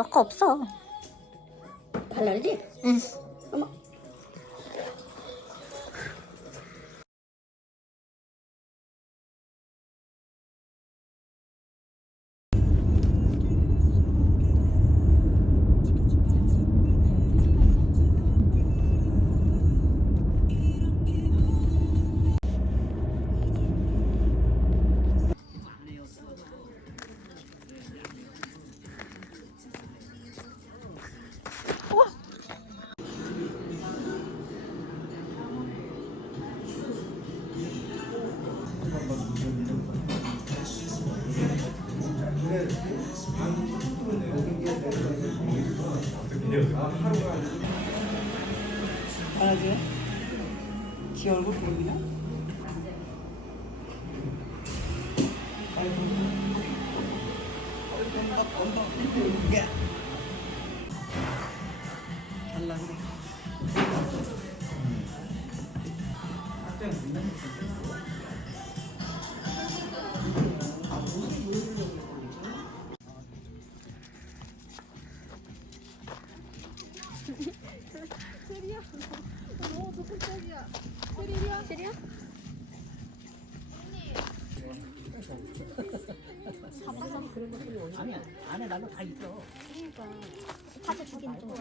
아까 없어. 달라 그러지? 응. 어머. 알아줘요? 지 얼굴 보이나? 아이고. 엄마. 야. 잘났네. 아니야, 안에 나도 다 있어. 가서 주긴 좀.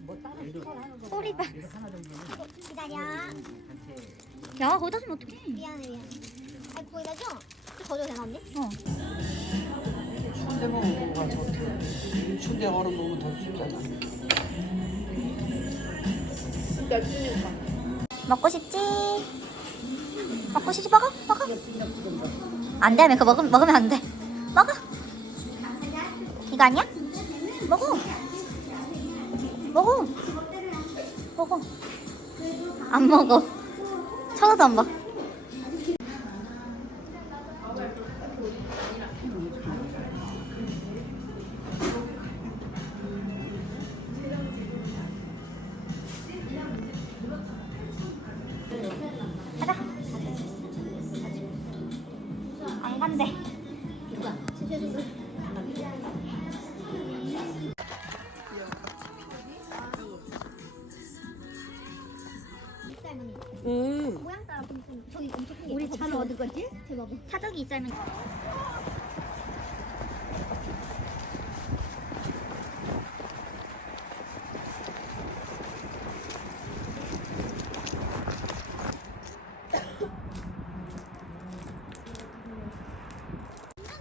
뭐 따로 하는 거. 소리 봐. 이거 하나 정도는 기다려. 야, 거기다 주면 어떡해. 미안해. 아니 보이다죠? 더 줘도 되나 언니? 추운 데 먹으면 뭐가 좋대. 추운 데 얼음 먹으면 더 춥잖아. 먹고 싶지? 먹고 싶지? 먹어? 먹어? 안 돼, 그거 먹으면 안 돼. 먹어. 이거 아니야? 먹어. 먹어. 먹어. 안 먹어. 쳐다도 안 봐. 가자. 안 간대. 모양 따라 보면 저기 엄청 큰 게. 우리 차는 어디 거지? 대박. 차저기 있자면.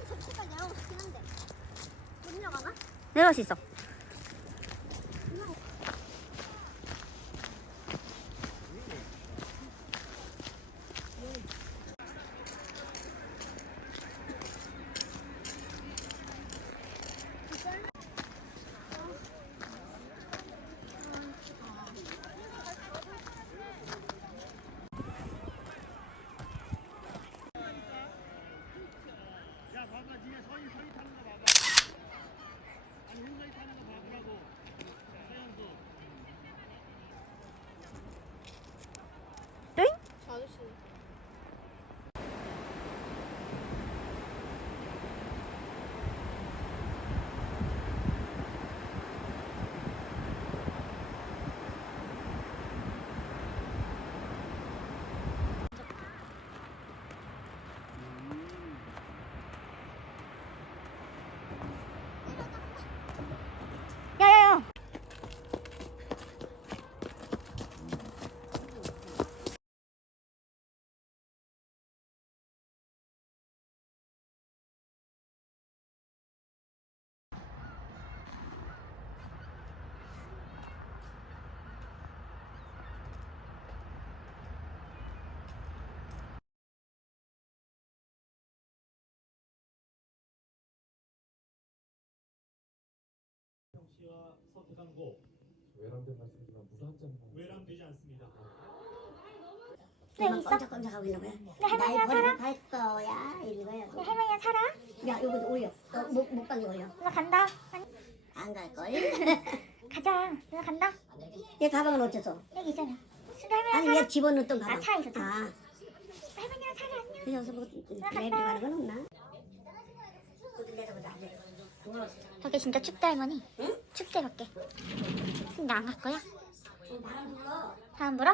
저쪽까지 내려가고 싶긴 한데 못 내려가나? 내려갈 수 있어. 야야야. 씨와 서대강고 외람된 말씀이지만 무사한자는 외람되지 않습니다. 네, 여기 있어. 깜짝깜짝하고 있는 거야. 할머니야, 살아? 갈 거야 이런 거야. 야, 할머니야 살아? 야 이거 올려. 목방에 올려. 누나 간다. 안 갈 걸. 가자. 누나 간다. 얘 가방은 어째서? 여기 있잖아. 순대 할머니야 아니 살아? 얘 집어넣었던 가방. 아, 차에 있었잖아. 아, 할머니야 살아 안녕. 그래서 뭐 내려가는 건 없나? 어디 내려보자. 밖에 진짜 춥다 할머니. 응? 춥대 밖에. 근데 안 갈 거야? 바람 불어? 응. 바람 불어?